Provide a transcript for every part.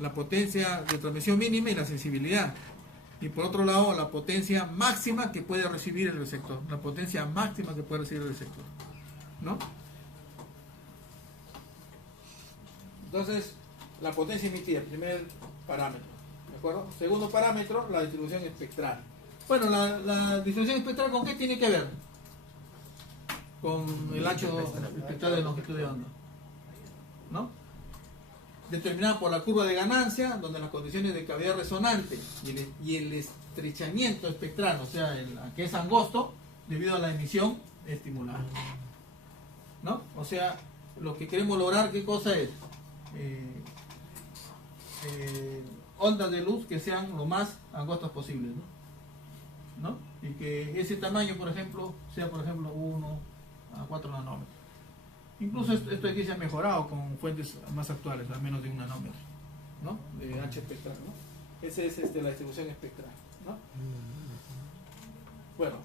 la potencia de transmisión mínima y la sensibilidad. Y por otro lado, la potencia máxima que puede recibir el receptor. La potencia máxima que puede recibir el receptor, ¿no? Entonces, la potencia emitida, primer parámetro, ¿de acuerdo? Segundo parámetro, la distribución espectral. Bueno, la distribución espectral, ¿con qué tiene que ver? Con el ancho espectral de longitud de onda, ¿no? Determinada por la curva de ganancia, donde las condiciones de cavidad resonante y el estrechamiento espectral, o sea, que es angosto, debido a la emisión estimular, ¿no? O sea, lo que queremos lograr, ¿qué cosa es? Ondas de luz que sean lo más angostas posibles, ¿no? Y que ese tamaño, por ejemplo, sea, por ejemplo, 1 a 4 nanómetros. Incluso esto aquí se ha mejorado con fuentes más actuales, al menos de 1 nanómetro, ¿no? De H espectral, ¿no? Esa es la distribución espectral, ¿no? Bueno,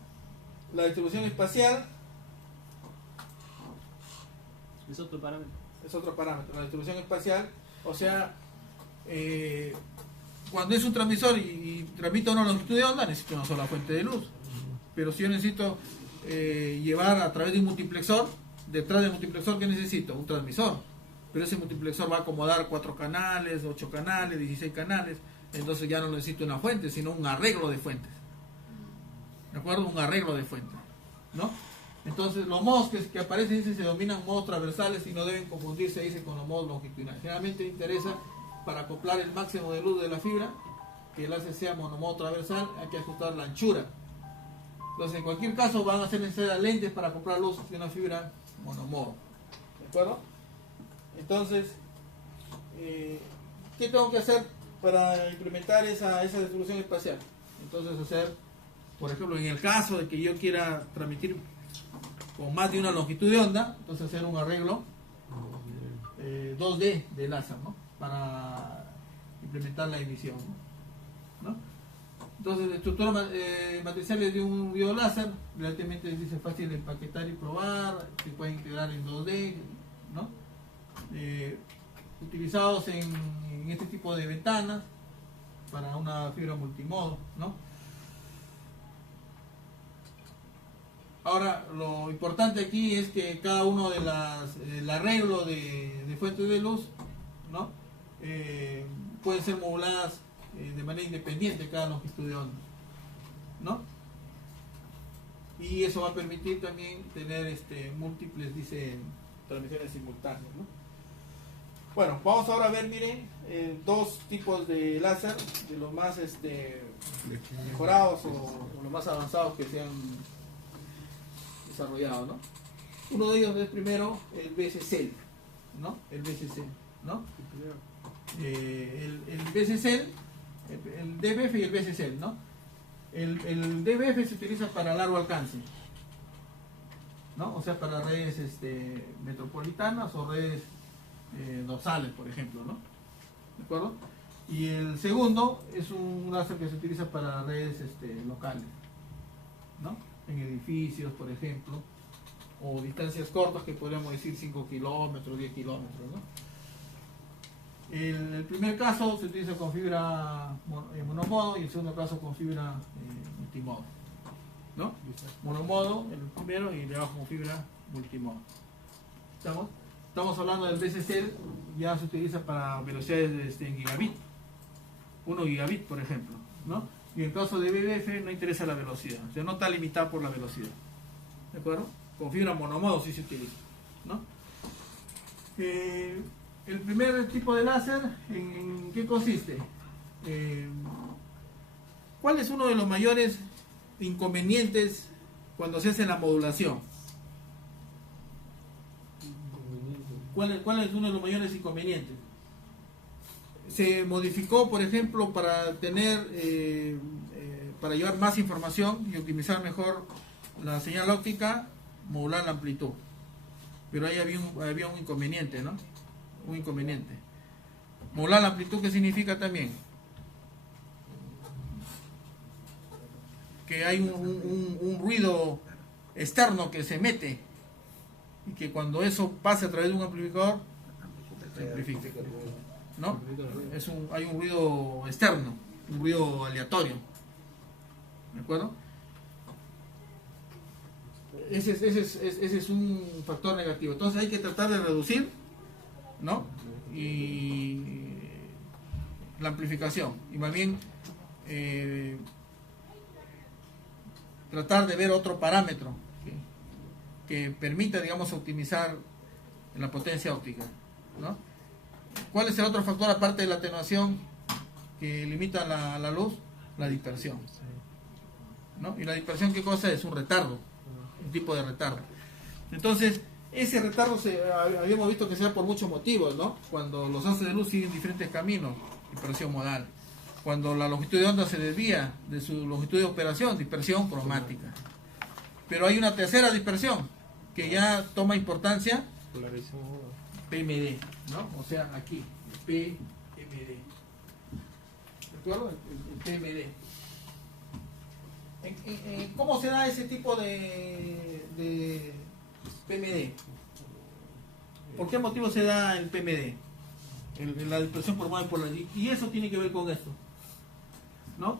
la distribución espacial es otro parámetro. Es otro parámetro. La distribución espacial, o sea, cuando es un transmisor y transmite una longitud de onda, necesito una sola fuente de luz. Pero si yo necesito llevar a través de un multiplexor, detrás del multiplexor, ¿qué necesito? Un transmisor. Pero ese multiplexor va a acomodar 4 canales, 8 canales, 16 canales. Entonces ya no necesito una fuente, sino un arreglo de fuentes. ¿De acuerdo? Un arreglo de fuentes, ¿no? Entonces los modos que aparecen, dice, se denominan modos transversales y no deben confundirse, dice, con los modos longitudinales. Generalmente interesa, para acoplar el máximo de luz de la fibra, que el láser sea monomodo transversal, hay que ajustar la anchura. Entonces, en cualquier caso, van a ser necesarias lentes para acoplar luz de una fibra monomodo. ¿De acuerdo? Entonces, ¿qué tengo que hacer para implementar esa distribución espacial? Entonces, hacer, por ejemplo, en el caso de que yo quiera transmitir con más de una longitud de onda, entonces hacer un arreglo 2D de láser, ¿no? Para implementar la emisión, ¿no? Entonces, estructuras matriciales de un bioláser, relativamente dice fácil de empaquetar y probar, se puede integrar en 2D, ¿no? Utilizados en este tipo de ventanas para una fibra multimodo, ¿no? Ahora, lo importante aquí es que cada uno de el arreglo de fuentes de luz, ¿no? Pueden ser moduladas de manera independiente cada longitud de onda, ¿no? Y eso va a permitir también tener múltiples, dice, transmisiones simultáneas, ¿no? Bueno, vamos ahora a ver, miren, dos tipos de láser, de los más mejorados o los más avanzados que se han desarrollado, ¿no? Uno de ellos es primero el BSC, ¿no? El BSC, ¿no? El BSC, el DBF y el BSC, ¿no? El DBF se utiliza para largo alcance, ¿no? O sea, para redes metropolitanas o redes dorsales, por ejemplo, ¿no? ¿De acuerdo? Y el segundo es un láser que se utiliza para redes locales, ¿no? En edificios, por ejemplo, o distancias cortas que podríamos decir 5 kilómetros, 10 kilómetros, ¿no? El primer caso se utiliza con fibra monomodo y el segundo caso con fibra multimodo, ¿no? Monomodo, el primero, y debajo con fibra multimodo. Estamos hablando del BSC, ya se utiliza para velocidades en gigabit, 1 gigabit, por ejemplo, ¿no? Y en el caso de BBF no interesa la velocidad, o sea, no está limitado por la velocidad, ¿de acuerdo? Con fibra monomodo sí se utiliza, ¿no? El primer tipo de láser, ¿en qué consiste? ¿Cuál es uno de los mayores inconvenientes cuando se hace la modulación? ¿Cuál es uno de los mayores inconvenientes? Se modificó, por ejemplo, para para llevar más información y optimizar mejor la señal óptica, modular la amplitud. Pero ahí había un inconveniente, ¿no? Un inconveniente. Modular la amplitud, ¿qué significa también? Que hay un ruido externo que se mete y que cuando eso pase a través de un amplificador se amplifica, ¿no? Hay un ruido externo, un ruido aleatorio, ¿de acuerdo? Ese es un factor negativo. Entonces hay que tratar de reducir, ¿no? Y la amplificación, y más bien tratar de ver otro parámetro que permita, digamos, optimizar la potencia óptica, ¿no? ¿Cuál es el otro factor aparte de la atenuación que limita la luz? La dispersión, ¿no? Y la dispersión, ¿qué cosa es? Un retardo, un tipo de retardo. Entonces, ese retardo habíamos visto que se da por muchos motivos, ¿no? Cuando los haces de luz siguen diferentes caminos, dispersión modal. Cuando la longitud de onda se desvía de su longitud de operación, dispersión cromática. Pero hay una tercera dispersión que ya toma importancia, PMD, ¿no? O sea, aquí, PMD. ¿De acuerdo? El PMD. ¿Cómo se da ese tipo de PMD? ¿Por qué motivo se da el PMD? La dispersión por modo polar. Y eso tiene que ver con esto, ¿no?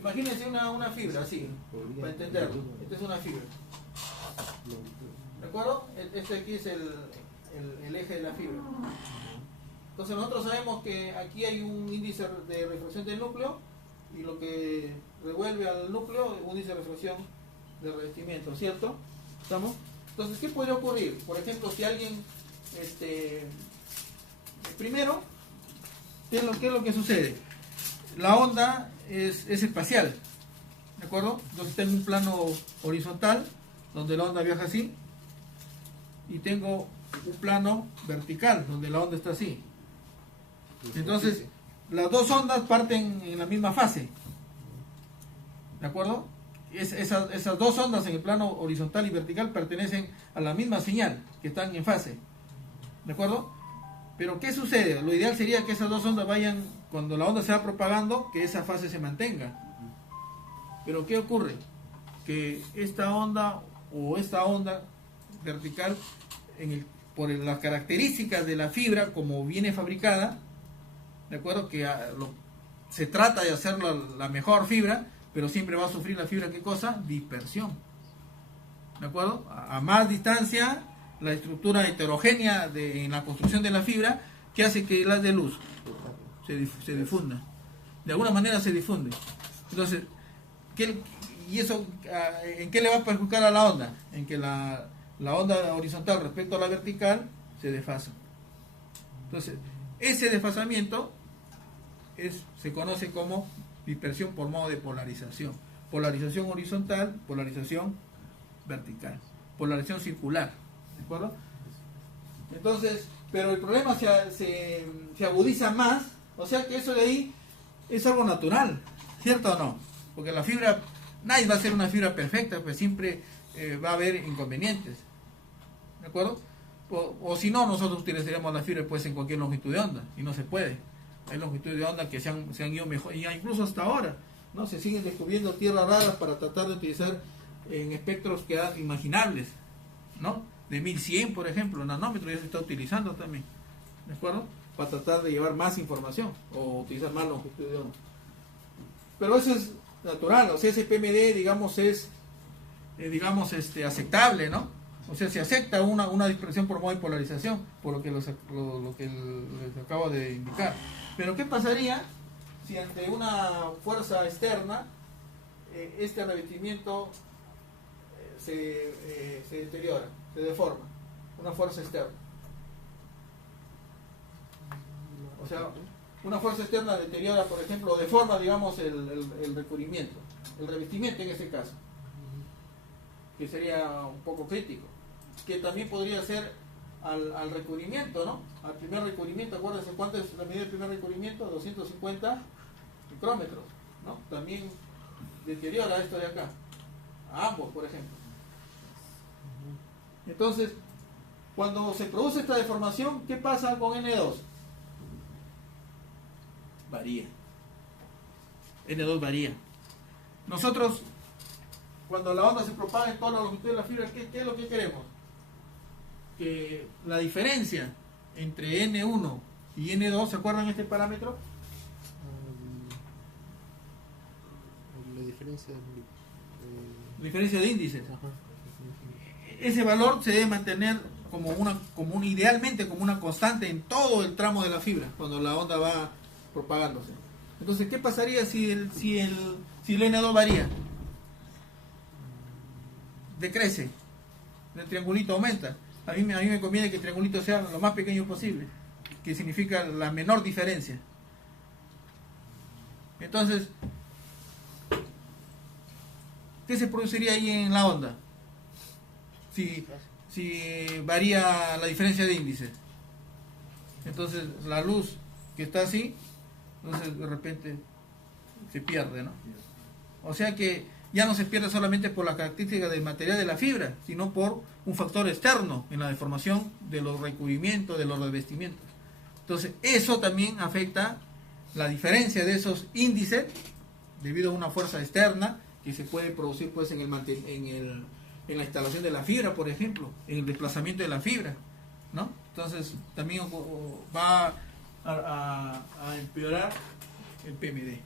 Imagínense una fibra así, para entenderlo. Esta es una fibra. ¿De acuerdo? Este aquí es el eje de la fibra. Entonces nosotros sabemos que aquí hay un índice de reflexión del núcleo y lo que revuelve al núcleo es un índice de reflexión de revestimiento, ¿cierto? ¿Estamos? Entonces, ¿qué podría ocurrir? Por ejemplo, si alguien, primero, ¿qué es lo que sucede? La onda es espacial, ¿de acuerdo? Entonces tengo un plano horizontal donde la onda viaja así y tengo un plano vertical donde la onda está así. Entonces, las dos ondas parten en la misma fase, ¿de acuerdo? Esas dos ondas en el plano horizontal y vertical pertenecen a la misma señal, que están en fase, ¿de acuerdo? Pero ¿qué sucede? Lo ideal sería que esas dos ondas vayan, cuando la onda se va propagando, que esa fase se mantenga. Pero ¿qué ocurre? Que esta onda o esta onda vertical, por las características de la fibra, como viene fabricada, ¿de acuerdo? Que se trata de hacer la mejor fibra, pero siempre va a sufrir la fibra, ¿qué cosa? Dispersión, ¿de acuerdo? A más distancia, la estructura heterogénea en la construcción de la fibra, que hace que el haz de luz se difunda. De alguna manera se difunde. Entonces, ¿y eso en qué le va a perjudicar a la onda? En que la onda horizontal respecto a la vertical se desfasa. Entonces, ese desfasamiento se conoce como dispersión por modo de polarización. Polarización horizontal, polarización vertical, polarización circular, ¿de acuerdo? Entonces, pero el problema se agudiza más, o sea que eso de ahí es algo natural, ¿cierto o no? Porque la fibra, nadie va a ser una fibra perfecta, pues siempre va a haber inconvenientes, ¿de acuerdo? O si no, nosotros utilizaríamos la fibra pues en cualquier longitud de onda, y no se puede. Hay longitudes de onda que se han ido mejor, y incluso hasta ahora, ¿no? Se siguen descubriendo tierras raras para tratar de utilizar en espectros que imaginables, ¿no? De 1100, por ejemplo, nanómetros ya se está utilizando también, ¿de acuerdo? Para tratar de llevar más información o utilizar más longitud de onda. Pero eso es natural, o sea, ese PMD, digamos, es aceptable, ¿no? O sea, se acepta una dispersión por modo de polarización, por lo que les acabo de indicar. Pero ¿qué pasaría si ante una fuerza externa este revestimiento se deteriora, se deforma? Una fuerza externa. O sea, una fuerza externa deteriora, por ejemplo, deforma, digamos, el recubrimiento, el revestimiento en este caso, que sería un poco crítico, que también podría ser al recubrimiento, ¿no? Al primer recubrimiento, acuérdense cuánto es la medida del primer recubrimiento, 250 micrómetros, ¿no? También deteriora esto de acá, a ambos, por ejemplo. Entonces, cuando se produce esta deformación, ¿qué pasa con N2? Varía. N2 varía. Nosotros, cuando la onda se propaga en toda la longitud de la fibra, ¿qué es lo que queremos? Que la diferencia entre N1 y N2, ¿se acuerdan este parámetro? La diferencia Diferencia de índices. ajá. Ese valor se debe mantener idealmente como una constante en todo el tramo de la fibra, cuando la onda va propagándose. Entonces, ¿qué pasaría si el N2 varía? Decrece. El triangulito aumenta. A mí me conviene que el triangulito sea lo más pequeño posible, que significa la menor diferencia. Entonces, ¿qué se produciría ahí en la onda? Si varía la diferencia de índice. Entonces, la luz que está así, entonces de repente se pierde, ¿no? O sea que ya no se pierde solamente por la característica del material de la fibra, sino por un factor externo en la deformación de los recubrimientos, de los revestimientos. Entonces, eso también afecta la diferencia de esos índices debido a una fuerza externa que se puede producir pues en la instalación de la fibra, por ejemplo, en el desplazamiento de la fibra, ¿no? Entonces, también va a empeorar el PMD.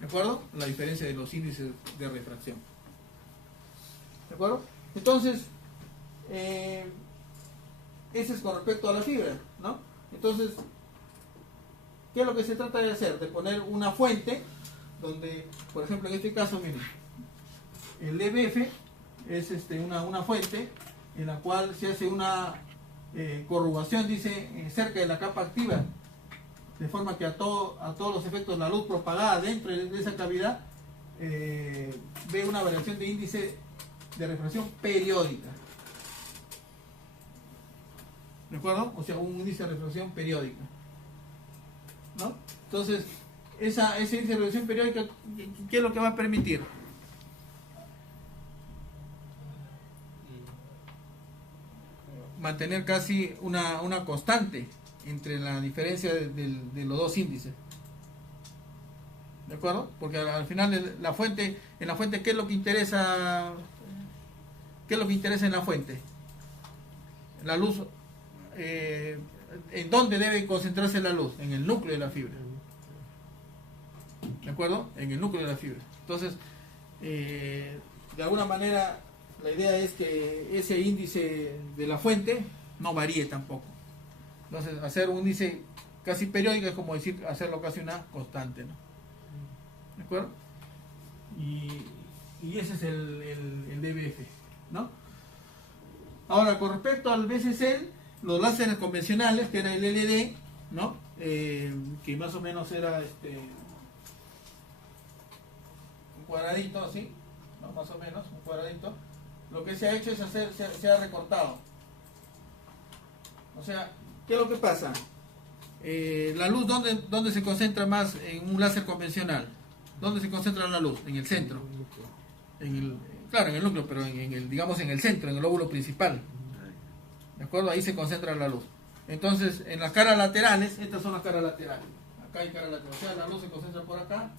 ¿De acuerdo? La diferencia de los índices de refracción. ¿De acuerdo? Entonces, ese es con respecto a la fibra, ¿no? Entonces, ¿qué es lo que se trata de hacer? De poner una fuente donde, por ejemplo, en este caso, miren, el EBF es una fuente en la cual se hace una corrugación, dice, cerca de la capa activa, de forma que a todos los efectos la luz propagada dentro de esa cavidad ve una variación de índice de refracción periódica. ¿De acuerdo? O sea, un índice de refracción periódica, ¿no? Entonces, ese índice de refracción periódica, ¿qué es lo que va a permitir? Mantener casi una constante entre la diferencia de los dos índices. ¿De acuerdo? Porque al final en la fuente, ¿qué es lo que interesa? ¿Qué es lo que interesa en la fuente? La luz, ¿en dónde debe concentrarse la luz? En el núcleo de la fibra. ¿De acuerdo? En el núcleo de la fibra. Entonces, de alguna manera, la idea es que ese índice de la fuente no varíe tampoco. Entonces, hacer un índice casi periódico es como decir, hacerlo casi una constante, ¿no? ¿De acuerdo? Y ese es el DBF, ¿no? Ahora, con respecto al BCC, los láseres convencionales, que era el LD, ¿no? Que más o menos era un cuadradito así, ¿no? Más o menos, un cuadradito. Lo que se ha hecho es se ha recortado. O sea, ¿qué es lo que pasa? La luz, ¿dónde se concentra más en un láser convencional? ¿Dónde se concentra la luz? En el centro. Claro, en el núcleo, pero digamos en el centro, en el lóbulo principal. ¿De acuerdo? Ahí se concentra la luz. Entonces, en las caras laterales, estas son las caras laterales. Acá hay caras laterales. O sea, la luz se concentra por acá,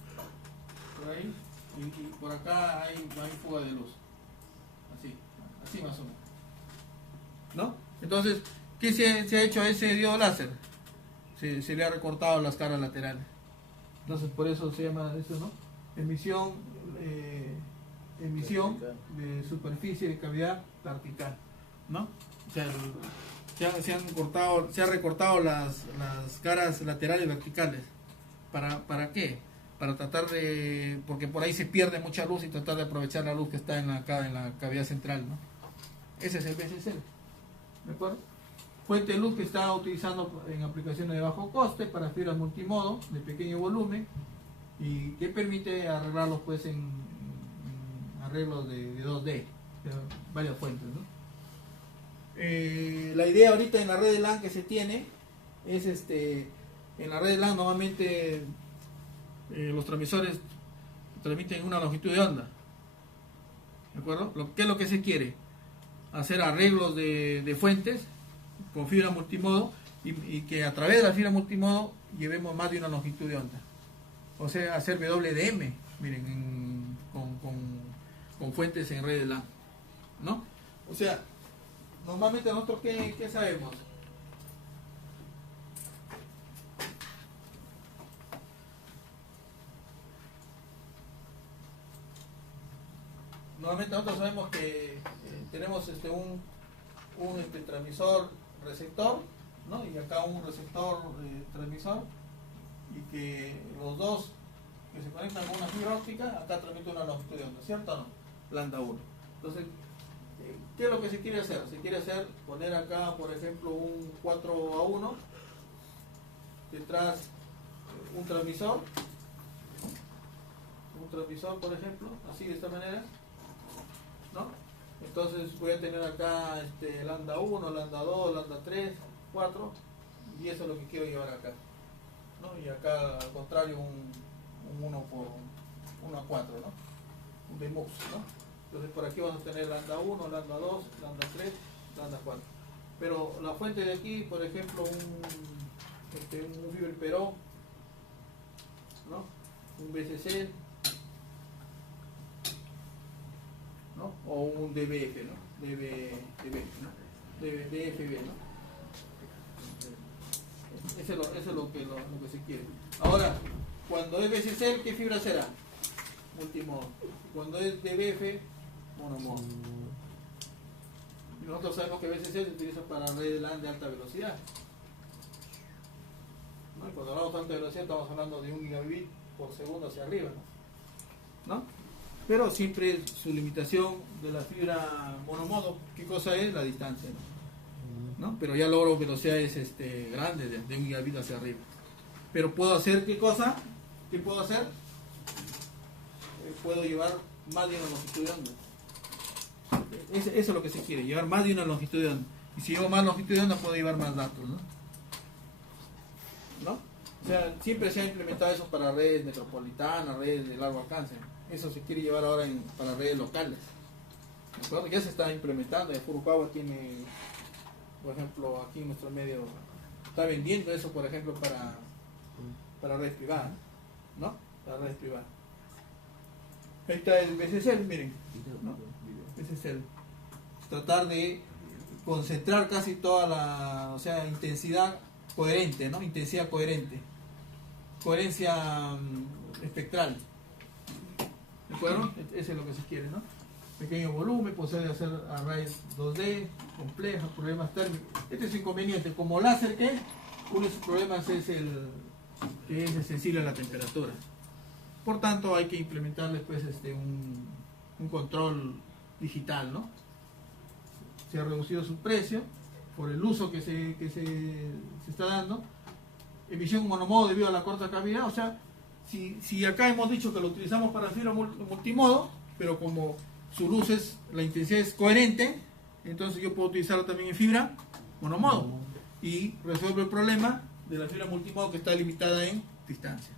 por ahí, y por acá hay fuga de luz. Así más o menos. ¿No? Entonces, ¿qué se ha hecho a ese diodo láser? Se le ha recortado las caras laterales. Entonces, por eso se llama eso, ¿no? Emisión de superficie de cavidad vertical, ¿no? O sea, se ha recortado las caras laterales verticales. ¿Para qué? Para tratar porque por ahí se pierde mucha luz y tratar de aprovechar la luz que está en la cavidad central, ¿no? Ese es el BCC. ¿De acuerdo? Fuente de luz que está utilizando en aplicaciones de bajo coste para fibras multimodo de pequeño volumen y que permite arreglarlos pues en arreglos de 2D, de varias fuentes, ¿no? La idea ahorita en la red de LAN que se tiene es en la red de LAN normalmente los transmisores transmiten una longitud de onda. ¿De acuerdo? ¿Qué es lo que se quiere? Hacer arreglos de fuentes con fibra multimodo y que a través de la fibra multimodo llevemos más de una longitud de onda. O sea, hacer WDM, miren, con fuentes en red de LAN, ¿no? O sea, normalmente nosotros ¿qué sabemos? Normalmente nosotros sabemos que tenemos un transmisor receptor, ¿no? Y acá un receptor transmisor, y que los dos que se conectan con una fibra óptica, acá transmite una longitud de onda, ¿cierto o no? Lambda 1. Entonces, ¿qué es lo que se quiere hacer? Se quiere poner acá, por ejemplo, un 4-a-1, detrás un transmisor, por ejemplo, así de esta manera, ¿no? Entonces voy a tener acá lambda 1, lambda 2, lambda 3, 4, y eso es lo que quiero llevar acá, ¿no? Y acá al contrario un 1 por 1 a 4, ¿no? Un demux, ¿no? Entonces por aquí vamos a tener lambda 1, lambda 2, lambda 3, lambda 4. Pero la fuente de aquí, por ejemplo, un Vibel Perón, ¿no? Un BCC, ¿no? O un DBF, ¿no? ¿no? DFB, ¿no? Eso es lo que se quiere. Ahora, cuando es BCC, ¿qué fibra será? Multimodo. Cuando es DBF, monomodo. Y nosotros sabemos que BCC se utiliza para redes LAN de alta velocidad, ¿no? Y cuando hablamos de alta velocidad estamos hablando de 1 gigabit por segundo hacia arriba, ¿no? Pero siempre su limitación de la fibra monomodo, ¿qué cosa es? La distancia, ¿no? Pero ya logro velocidades grandes, de 1 gigabit hacia arriba. Pero puedo hacer, ¿qué cosa? ¿Qué puedo hacer? Puedo llevar más de una longitud de onda. Eso es lo que se quiere, llevar más de una longitud de onda. Y si llevo más longitud de onda puedo llevar más datos, ¿no? O sea, siempre se ha implementado eso para redes metropolitanas, redes de largo alcance. Eso se quiere llevar ahora para redes locales. ¿De acuerdo? Ya se está implementando. Furukawa tiene, por ejemplo, aquí en nuestro medio, está vendiendo eso, por ejemplo, para redes privadas, ¿no? Para redes privadas. Ahí está el BCC, miren, ¿no? BCC. Tratar de concentrar casi toda la, intensidad coherente, ¿no? Intensidad coherente. Coherencia espectral. ¿De acuerdo? Eso es lo que se quiere, ¿no? Pequeño volumen, posibilidad de hacer arrays 2D, complejas, problemas térmicos. Este es inconveniente. Como láser, ¿qué? Uno de sus problemas es que es sensible a la temperatura. Por tanto, hay que implementarle pues, un control digital, ¿no? Se ha reducido su precio por el uso que se está dando. Emisión monomodo debido a la corta cavidad. O sea, si acá hemos dicho que lo utilizamos para fibra multimodo, pero como su luz la intensidad es coherente, entonces yo puedo utilizarlo también en fibra monomodo y resuelve el problema de la fibra multimodo que está limitada en distancia,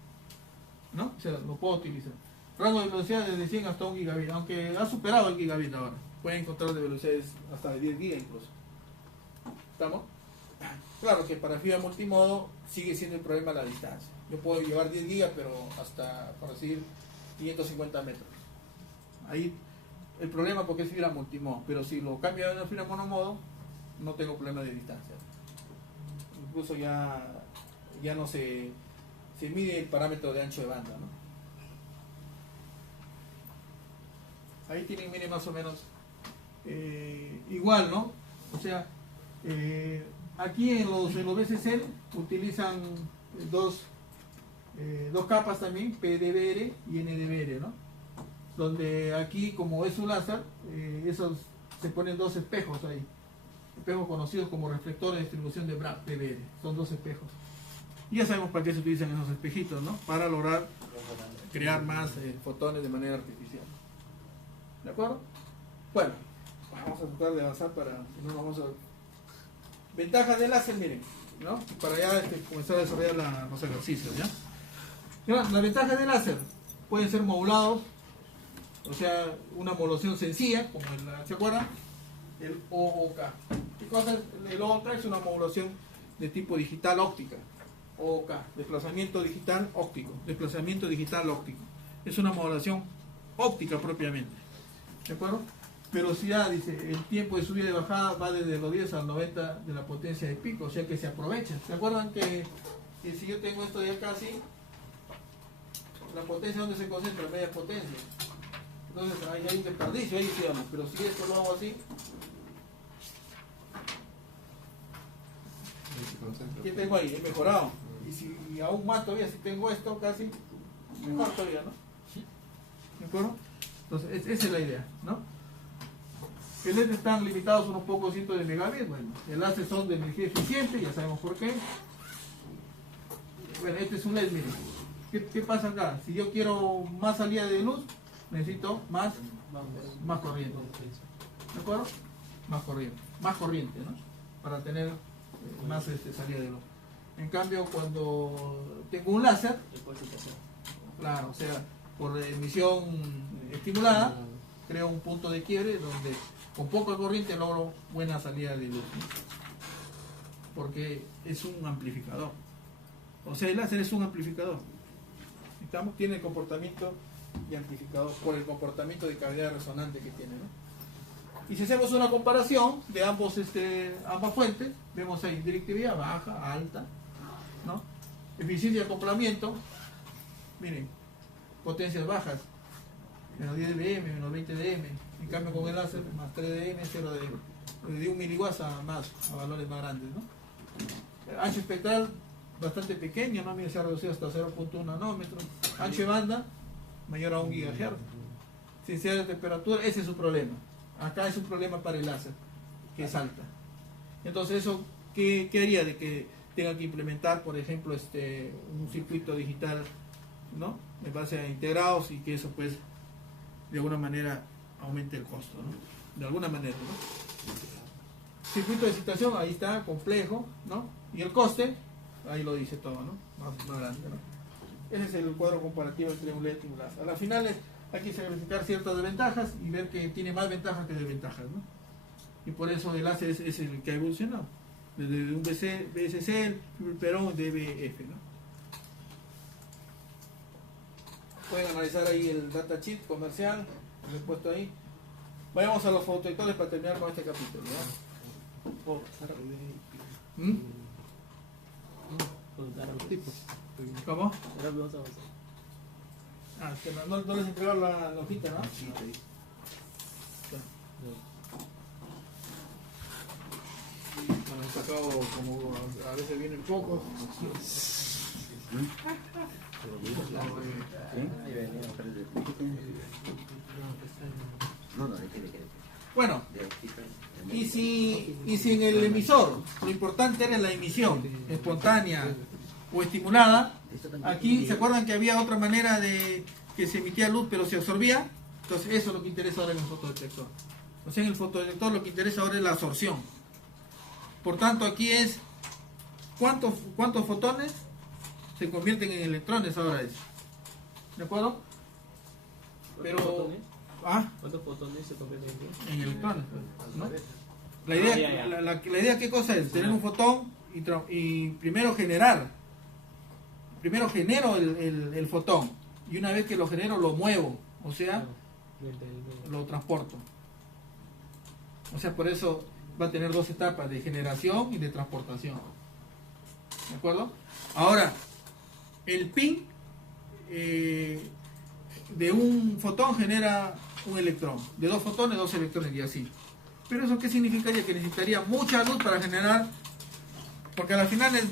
¿no? O sea, lo puedo utilizar. Rango de velocidad desde 100 hasta 1 gigabit, aunque ha superado el gigabit ahora. Pueden encontrar de velocidades hasta de 10 gigas incluso. ¿Estamos? Claro que para fibra multimodo sigue siendo el problema la distancia. Yo puedo llevar 10 gigas, pero hasta, por decir, 550 metros. Ahí el problema porque es fibra multimodo, pero si lo cambio a una fibra monomodo, no tengo problema de distancia. Incluso ya no se mide el parámetro de ancho de banda, ¿no? Ahí tienen, miren, más o menos igual, ¿no? O sea, aquí en los BCC utilizan dos capas también, PDBR y NDBR, ¿no? Donde aquí, como es un láser, esos se ponen dos espejos ahí, espejos conocidos como reflectores de distribución de Bragg, PBR, son dos espejos. Y ya sabemos para qué se utilizan esos espejitos, ¿no? Para lograr crear más fotones de manera artificial. ¿De acuerdo? Bueno, vamos a tratar de avanzar para, si no vamos a... Ventajas del láser, miren, ¿no? Para ya comenzar a desarrollar los ejercicios, ¿ya? Las ventajas del láser pueden ser modulados, o sea, una modulación sencilla, como ¿se acuerdan? El OOK. ¿Qué cosa es? El OOK es una modulación de tipo digital óptica. OOK, desplazamiento digital óptico. Desplazamiento digital óptico. Es una modulación óptica propiamente. ¿De acuerdo? Velocidad, dice, el tiempo de subida y de bajada va desde los 10 al 90 de la potencia de pico, o sea que se aprovecha. ¿Se acuerdan que si yo tengo esto de acá así, la potencia donde se concentra, media potencia? Entonces hay un desperdicio ahí, digamos, pero si esto lo hago así, ¿qué tengo ahí? He mejorado. Y aún más todavía, si tengo esto casi, mejor todavía, ¿no? ¿De acuerdo? Entonces, esa es la idea, ¿no? El LED están limitados a unos pocos cientos de megabits, bueno, el láser son de energía eficiente, ya sabemos por qué. Bueno, este es un LED, miren. ¿Qué pasa acá? Si yo quiero más salida de luz, necesito más corriente. ¿De acuerdo? Más corriente, ¿no? Para tener más salida de luz. En cambio, cuando tengo un láser, claro, o sea, por emisión estimulada, creo un punto de quiebre donde con poca corriente logro buena salida de luz, ¿no? Porque es un amplificador. O sea, el láser es un amplificador. ¿Estamos? Tiene el comportamiento de amplificador por el comportamiento de cavidad resonante que tiene, ¿no? Y si hacemos una comparación de ambas fuentes, vemos ahí directividad baja, alta, ¿no? Eficiencia de acoplamiento, miren, potencias bajas, menos 10 dBm, menos 20 dm, en cambio con el láser más 3 dm, 0 dm, de 1 miliwatts a valores más grandes, ¿no? Ancho espectral bastante pequeño, ¿no? Mira, se ha reducido hasta 0.1 nanómetros, ancho de banda mayor a 1 GHz, sensibilidad de temperatura, ese es su problema. Acá es un problema para el láser, que es alta. Entonces eso, ¿qué haría? De que tenga que implementar, por ejemplo, un circuito digital, ¿no? En base a integrados, y que eso pues de alguna manera aumente el costo, ¿no? De alguna manera, ¿no? Circuito de excitación, ahí está, complejo, ¿no? Y el coste, ahí lo dice todo, ¿no? Más grande, ¿no? Ese es el cuadro comparativo entre un LED y un láser. A la final hay que sacrificar ciertas desventajas y ver que tiene más ventajas que desventajas, ¿no? Y por eso el láser es el que ha evolucionado. Desde un BSC, pero un DBF, ¿no? Pueden analizar ahí el datasheet comercial, lo he puesto ahí. Vayamos a los fotodetectores para terminar con este capítulo, ¿no? ¿Cómo? Ah, que no les entregaron la hojita, ¿no? Sí, sí. Bueno, he sacado como a veces vienen pocos. Bueno, y si en el emisor lo importante era la emisión espontánea o estimulada, aquí se acuerdan que había otra manera de que se emitía luz pero se absorbía. Entonces eso es lo que interesa ahora en el fotodetector. O sea, en el fotodetector lo que interesa ahora es la absorción. Por tanto, aquí es cuántos fotones se convierten en electrones ahora es. ¿De acuerdo? Pero ¿Cuántos fotones se convierten en electrones, ¿no? La idea, ¿qué cosa es? Tener un fotón y primero genero el fotón, y una vez que lo genero lo muevo, o sea, lo transporto. O sea, por eso va a tener dos etapas, de generación y de transportación. ¿De acuerdo? Ahora, el pin de un fotón genera un electrón, de dos fotones, dos electrones, y así. Pero eso, ¿qué significaría? Que necesitaría mucha luz para generar, porque al final es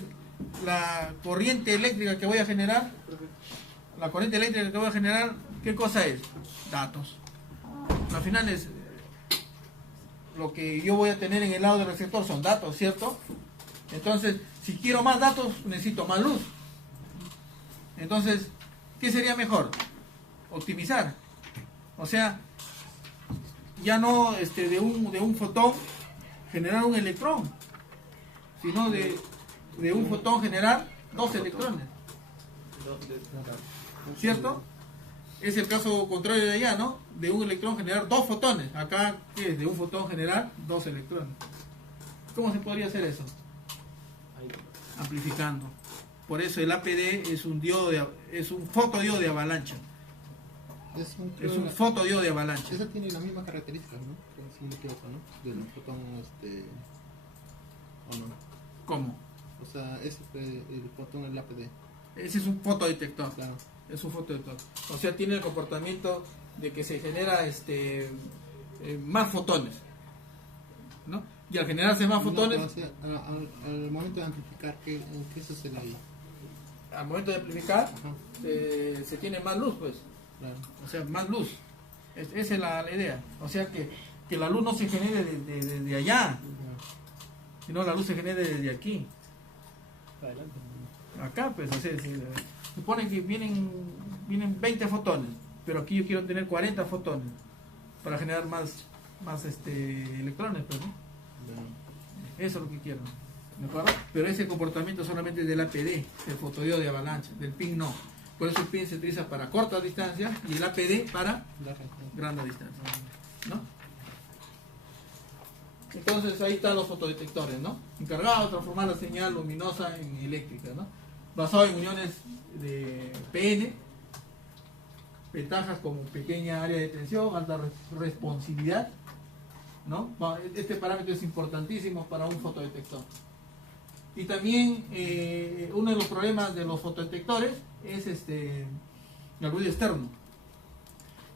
la corriente eléctrica que voy a generar, ¿qué cosa es? Datos. Al final es lo que yo voy a tener en el lado del receptor, son datos, ¿cierto? Entonces, si quiero más datos, necesito más luz. Entonces, ¿qué sería mejor? Optimizar. O sea, ya no de un fotón generar un electrón, sino de un fotón generar dos electrones. ¿Cierto? Es el caso contrario de allá, ¿no? De un electrón generar dos fotones. Acá, ¿qué es? De un fotón generar dos electrones. ¿Cómo se podría hacer eso? Amplificando. Por eso el APD es un fotodiodo de avalancha. Es un fotodiodo de avalancha. Esa tiene la misma característica, ¿no? Si no me equivoco, ¿no? Del fotón, ¿o no? ¿Cómo? O sea, ese es el fotón del APD. Ese es un fotodetector. Claro. Es un fotodetector. O sea, tiene el comportamiento de que se genera más fotones, ¿no? Y al generarse más fotones, No, o sea, al momento de amplificar, ¿qué sucede ahí? al momento de amplificar, Ajá, se tiene más luz, pues, claro. o sea, más luz. Esa es la idea. O sea que la luz no se genere desde allá, sino la luz se genere desde aquí. Adelante. Acá, pues, o sea, supone que vienen 20 fotones, pero aquí yo quiero tener 40 fotones para generar más electrones, pues, ¿no? Eso es lo que quiero, ¿de acuerdo? Pero ese comportamiento solamente es del APD, del fotodiodo de avalancha, del PIN no. Por eso el PIN se utiliza para corta distancia y el APD para grande distancia, ¿no? Entonces ahí están los fotodetectores, ¿no? Encargados de transformar la señal luminosa en eléctrica, ¿no? Basado en uniones de PN, ventajas como pequeña área de tensión, alta responsividad, ¿no? Este parámetro es importantísimo para un fotodetector. Y también uno de los problemas de los fotodetectores es el ruido externo.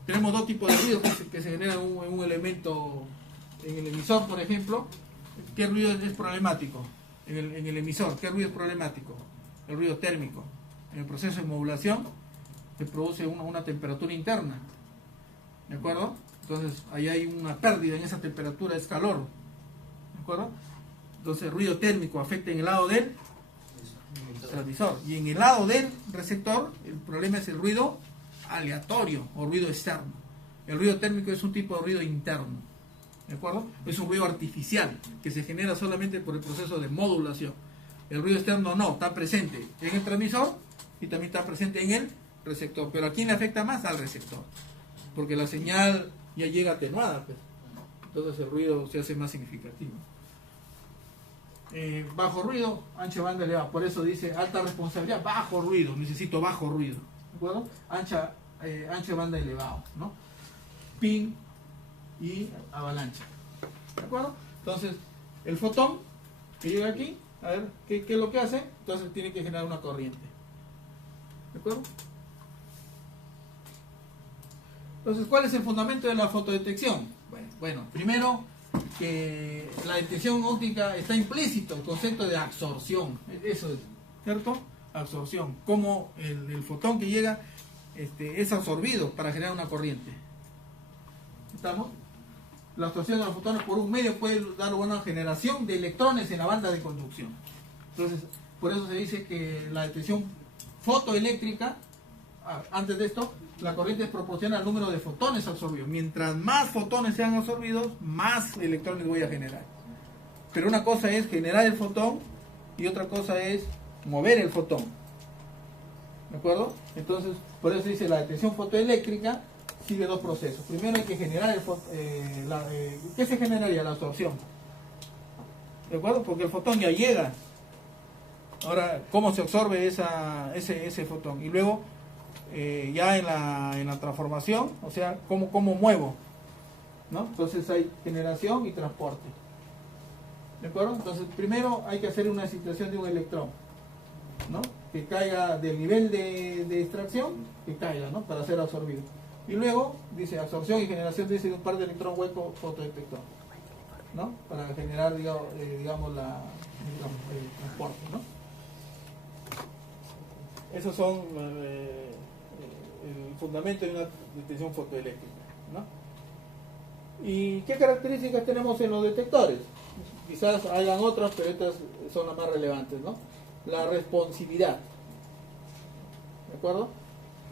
Tenemos dos tipos de ruidos que se generan en un elemento, en el emisor, por ejemplo. ¿Qué ruido es problemático? En el emisor, ¿qué ruido es problemático? El ruido térmico. En el proceso de modulación se produce una temperatura interna, ¿de acuerdo? Entonces ahí hay una pérdida en esa temperatura, es calor, ¿de acuerdo? Entonces el ruido térmico afecta en el lado del transmisor y en el lado del receptor el problema es el ruido aleatorio o ruido externo. El ruido térmico es un tipo de ruido interno, ¿de acuerdo? Es un ruido artificial que se genera solamente por el proceso de modulación. El ruido externo no, está presente en el transmisor y también está presente en el receptor. Pero ¿a quién le afecta más? Al receptor, porque la señal ya llega atenuada, pues. Entonces el ruido se hace más significativo. Bajo ruido, ancha banda elevada, por eso dice alta responsabilidad, bajo ruido, necesito bajo ruido, ¿de acuerdo? Ancha banda elevado, ¿no? PIN y avalancha, ¿de acuerdo? Entonces el fotón que llega aquí, a ver, ¿qué es lo que hace? Entonces tiene que generar una corriente, ¿de acuerdo? Entonces, ¿cuál es el fundamento de la fotodetección? Bueno, primero que la detección óptica está implícito el concepto de absorción, eso es, ¿cierto? Absorción, como el fotón que llega es absorbido para generar una corriente. ¿Estamos? La absorción de los fotones por un medio puede dar una generación de electrones en la banda de conducción. Entonces, por eso se dice que la detección fotoeléctrica, antes de esto, la corriente es proporcional al número de fotones absorbidos. Mientras más fotones sean absorbidos, más electrones voy a generar. Pero una cosa es generar el fotón y otra cosa es mover el fotón, ¿de acuerdo? Entonces, por eso dice la detección fotoeléctrica sigue dos procesos. Primero hay que generar ¿qué se generaría? La absorción, ¿de acuerdo? Porque el fotón ya llega. Ahora, ¿cómo se absorbe ese fotón? Y luego ya en la transformación, o sea, cómo muevo, ¿no? Entonces hay generación y transporte, ¿de acuerdo? Entonces primero hay que hacer una excitación de un electrón, ¿no? Que caiga del nivel de extracción, que caiga, ¿no? Para ser absorbido. Y luego dice absorción y generación de un par de electrón hueco fotodetector, ¿no? Para generar, digamos, el transporte, ¿no? Esos son el fundamento de una detección fotoeléctrica, ¿no? ¿Y qué características tenemos en los detectores? Quizás hayan otras, pero estas son las más relevantes, ¿no? La responsividad, ¿de acuerdo?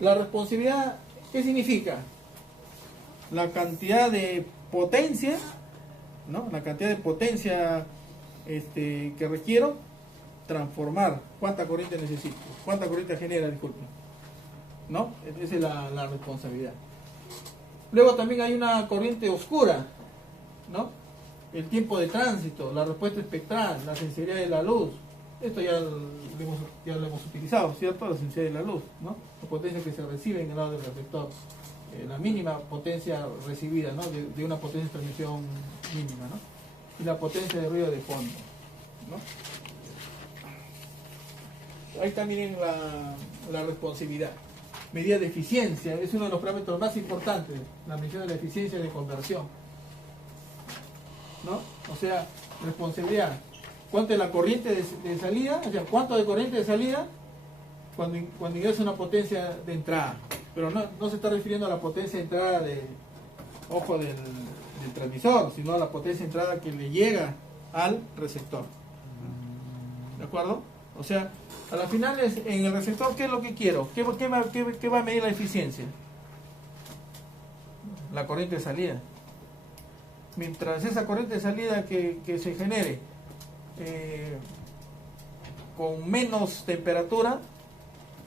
La responsividad, ¿qué significa? La cantidad de potencia, ¿no? La cantidad de potencia que requiero transformar, cuánta corriente necesito, cuánta corriente genera, disculpe, ¿no? Esa es la responsabilidad. Luego también hay una corriente oscura, ¿no? El tiempo de tránsito, la respuesta espectral, la sensibilidad de la luz. Esto ya lo hemos utilizado, ¿cierto? La sensibilidad de la luz, ¿no? La potencia que se recibe en el lado del receptor, la mínima potencia recibida, ¿no? De una potencia de transmisión mínima, ¿no? Y la potencia de ruido de fondo, ¿no? Ahí también la responsividad, medida de eficiencia, es uno de los parámetros más importantes, la medición de la eficiencia de conversión, ¿no? O sea, responsabilidad, ¿cuánto es la corriente de salida? O sea, ¿cuánto de corriente de salida cuando ingresa una potencia de entrada? Pero no se está refiriendo a la potencia de entrada del transmisor, sino a la potencia de entrada que le llega al receptor. ¿De acuerdo? O sea, a la final en el receptor, ¿qué es lo que quiero? ¿Qué va a medir la eficiencia? La corriente de salida. Mientras esa corriente de salida que se genere con menos temperatura,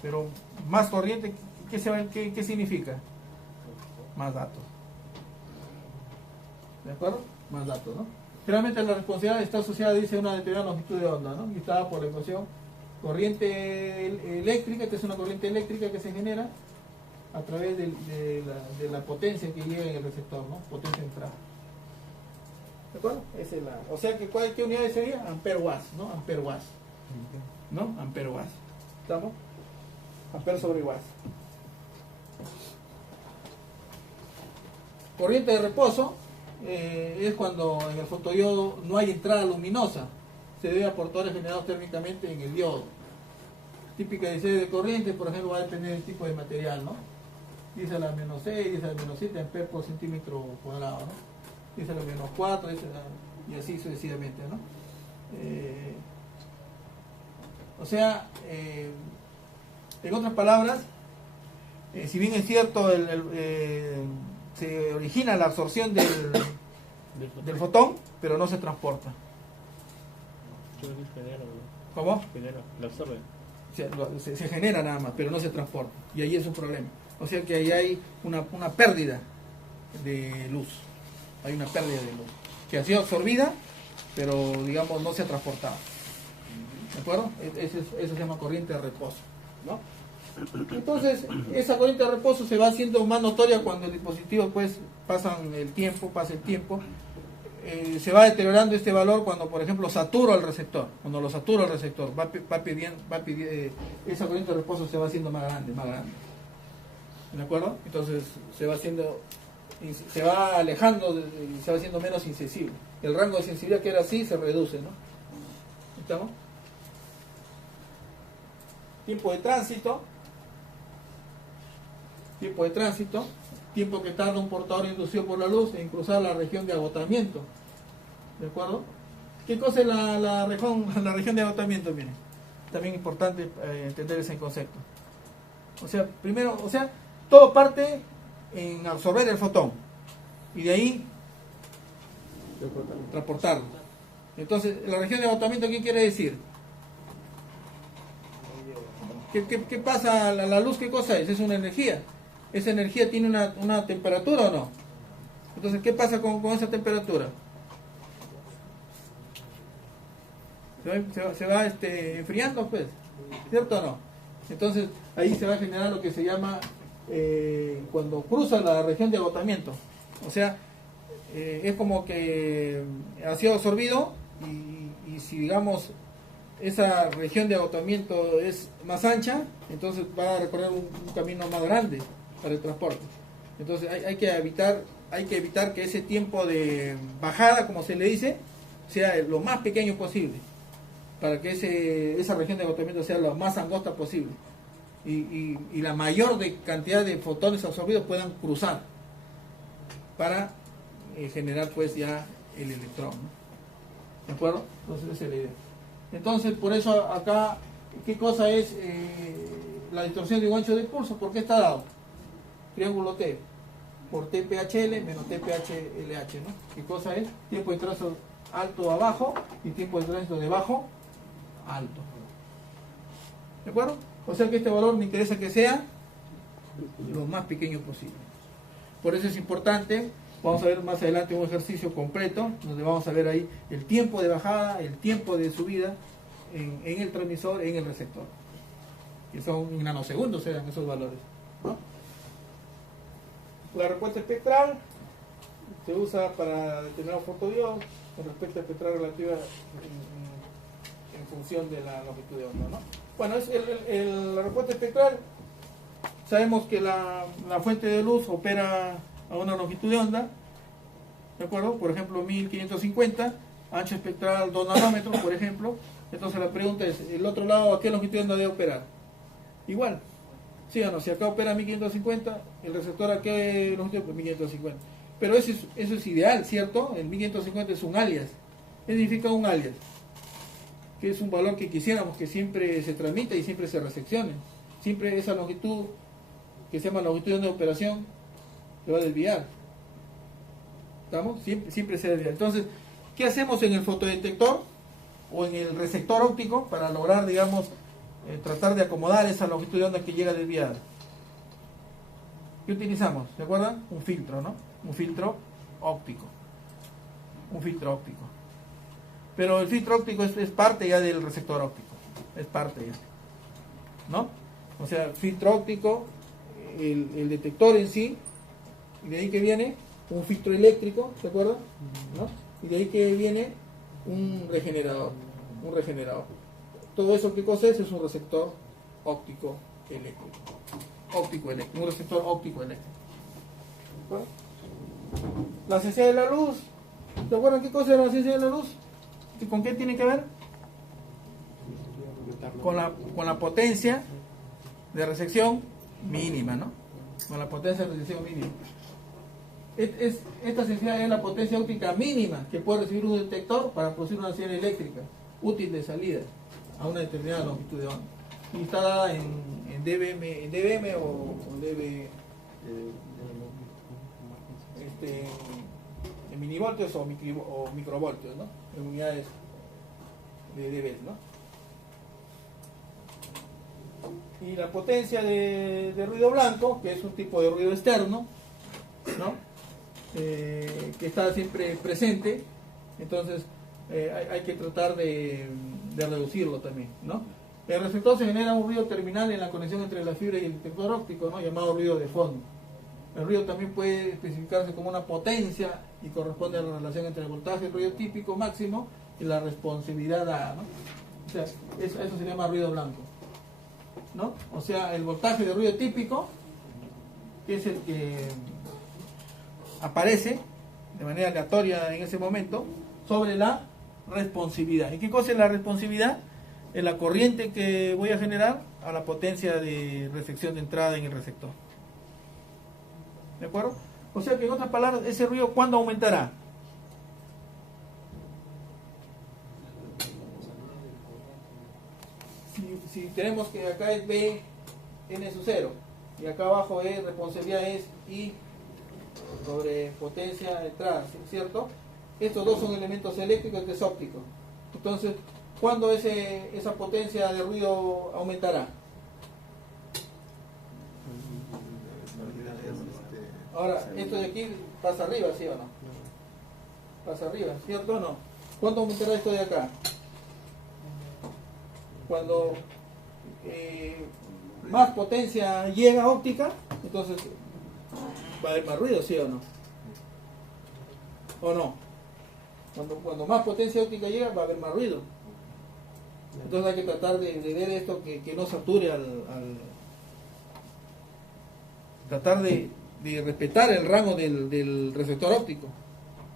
pero más corriente, ¿qué significa? Más datos. ¿De acuerdo? Más datos, ¿no? Generalmente la responsabilidad está asociada, dice, a una determinada longitud de onda, ¿no? Y está por la ecuación corriente eléctrica, que es una corriente eléctrica que se genera a través de la potencia que llega en el receptor, ¿no? Potencia de entrada. ¿De acuerdo? Esa es o sea, ¿qué unidad sería? Ampere watts, ¿no? Ampere watts. ¿No? Ampere watts. ¿Estamos? Ampere sobre watts. Corriente de reposo es cuando en el fotodiodo no hay entrada luminosa. Se debe a portadores generados térmicamente en el diodo. Típica de serie de corriente, por ejemplo, va a depender del tipo de material, ¿no? Dice la menos 6, dice la menos 7 amperes por centímetro cuadrado, ¿no? Dice la menos 4, y así sucesivamente, ¿no? O sea, en otras palabras, si bien es cierto, se origina la absorción del fotón, pero no se transporta. ¿Cómo? Lo absorbe. Se genera nada más, pero no se transporta. Y ahí es un problema. O sea que ahí hay una pérdida de luz. Hay una pérdida de luz. Que ha sido absorbida, pero digamos no se ha transportado. ¿De acuerdo? Eso se llama corriente de reposo, ¿no? Entonces, esa corriente de reposo se va haciendo más notoria cuando el dispositivo pues pasa el tiempo, se va deteriorando este valor cuando, por ejemplo, saturo al receptor. Cuando lo saturo al receptor, esa corriente de reposo se va haciendo más grande. ¿De acuerdo? Entonces se va alejando y se va haciendo menos insensible. El rango de sensibilidad que era así se reduce, ¿no? ¿Estamos? Tiempo de tránsito, tiempo que tarda un portador inducido por la luz en cruzar la región de agotamiento. ¿De acuerdo? ¿Qué cosa es la región de agotamiento? Miren, también importante entender ese concepto. O sea, primero, todo parte en absorber el fotón y de ahí transportarlo. Entonces, la región de agotamiento, ¿qué quiere decir? ¿Qué pasa? La luz, ¿qué cosa es? Es una energía. ¿Esa energía tiene una temperatura o no? Entonces, ¿qué pasa con esa temperatura? Se va enfriando, pues, ¿cierto o no? Entonces, ahí se va a generar lo que se llama, cuando cruza la región de agotamiento. O sea, es como que ha sido absorbido y si, digamos, esa región de agotamiento es más ancha, entonces va a recorrer un camino más grande para el transporte. Entonces hay que evitar que ese tiempo de bajada, como se le dice, sea lo más pequeño posible, para que esa región de agotamiento sea lo más angosta posible y la mayor cantidad de fotones absorbidos puedan cruzar para generar pues ya el electrón, ¿no? ¿De acuerdo? Entonces esa es la idea. Entonces, por eso acá, ¿qué cosa es la distorsión de un ancho de pulso? ¿Por qué está dado? Triángulo T, por TPHL menos TPHLH, ¿no? ¿Qué cosa es? Tiempo de tránsito alto a bajo y tiempo de tránsito de bajo a alto. ¿De acuerdo? O sea que este valor me interesa que sea lo más pequeño posible. Por eso es importante. Vamos a ver más adelante un ejercicio completo donde vamos a ver ahí el tiempo de bajada, el tiempo de subida en el transmisor, en el receptor. Que son en nanosegundos eran esos valores, ¿no? La respuesta espectral se usa para determinar fotodiodos con respuesta espectral relativa en función de la longitud de onda, ¿no? Bueno, la respuesta espectral sabemos que la fuente de luz opera a una longitud de onda, ¿de acuerdo? Por ejemplo, 1550, ancho espectral 2 nanómetros, por ejemplo. Entonces la pregunta es, ¿el otro lado a qué longitud de onda debe operar? Igual, ¿sí o no? Si acá opera 1550, el receptor a qué longitud, pues 1550. Pero eso es ideal, ¿cierto? El 1550 es un alias. ¿Qué significa un alias? Que es un valor que quisiéramos que siempre se transmita y siempre se reseccione. Siempre esa longitud, que se llama longitud de onda de operación, se va a desviar. ¿Estamos? Siempre se desvía. Entonces, ¿qué hacemos en el fotodetector o en el receptor óptico para lograr, digamos, tratar de acomodar esa longitud de onda que llega desviada? ¿Qué utilizamos? ¿Se acuerdan? Un filtro, ¿no? Un filtro óptico. Un filtro óptico. Pero el filtro óptico es parte ya del receptor óptico. Es parte ya. ¿No? O sea, filtro óptico, el detector en sí, y de ahí que viene un filtro eléctrico, ¿se acuerdan? ¿No? Y de ahí que viene un regenerador. Un regenerador. Todo eso, ¿qué cosa es? Es un receptor óptico eléctrico. Óptico eléctrico. Un receptor óptico eléctrico. ¿Bueno? La ciencia de la luz. ¿Se acuerdan qué cosa es la ciencia de la luz? ¿Con qué tiene que ver? Con la potencia de resección mínima, ¿no? Con la potencia de resección mínima. Esta sensibilidad es la potencia óptica mínima que puede recibir un detector para producir una señal eléctrica útil de salida a una determinada longitud de onda. Y está dada en dBm o dB, en milivoltios o microvoltios, ¿no? En unidades de dB, ¿no? Y la potencia de ruido blanco, que es un tipo de ruido externo, ¿no? Que está siempre presente, entonces hay que tratar de reducirlo también, ¿no? El receptor se genera un ruido terminal en la conexión entre la fibra y el detector óptico, ¿no? Llamado ruido de fondo. El ruido también puede especificarse como una potencia y corresponde a la relación entre el voltaje del ruido típico máximo y la responsividad dada, ¿no? O sea, eso se llama ruido blanco, ¿no? O sea, el voltaje de ruido típico, que es el que aparece de manera aleatoria en ese momento, sobre la responsividad. ¿Y qué cosa es la responsividad? Es la corriente que voy a generar a la potencia de recepción de entrada en el receptor. ¿De acuerdo? O sea que en otras palabras, ese ruido, ¿cuándo aumentará? Si tenemos que acá es B, N sub 0, y acá abajo es responsabilidad es I sobre potencia de entrada, ¿cierto? Estos dos son elementos eléctricos, que es óptico. Entonces, ¿cuándo esa potencia de ruido aumentará? Ahora, esto de aquí pasa arriba, ¿sí o no? Pasa arriba, ¿cierto o no? ¿Cuánto aumentará esto de acá? Cuando más potencia llega óptica, entonces va a haber más ruido, ¿sí o no? ¿O no? Cuando más potencia óptica llega, va a haber más ruido. Entonces hay que tratar de ver esto que no sature tratar de respetar el rango del receptor óptico.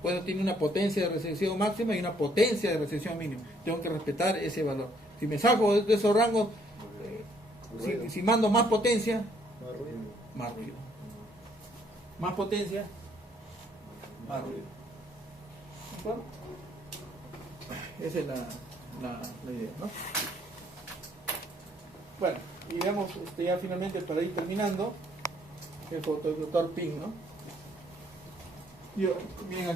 Pues tiene una potencia de recepción máxima y una potencia de recepción mínima. Tengo que respetar ese valor. Si me saco de esos rangos, si mando más potencia, más ruido. Más potencia, más ruido. Bueno, esa es la idea, ¿no? Bueno, y veamos ya finalmente, para ir terminando, el fotodetector PIN, ¿no? Miren aquí.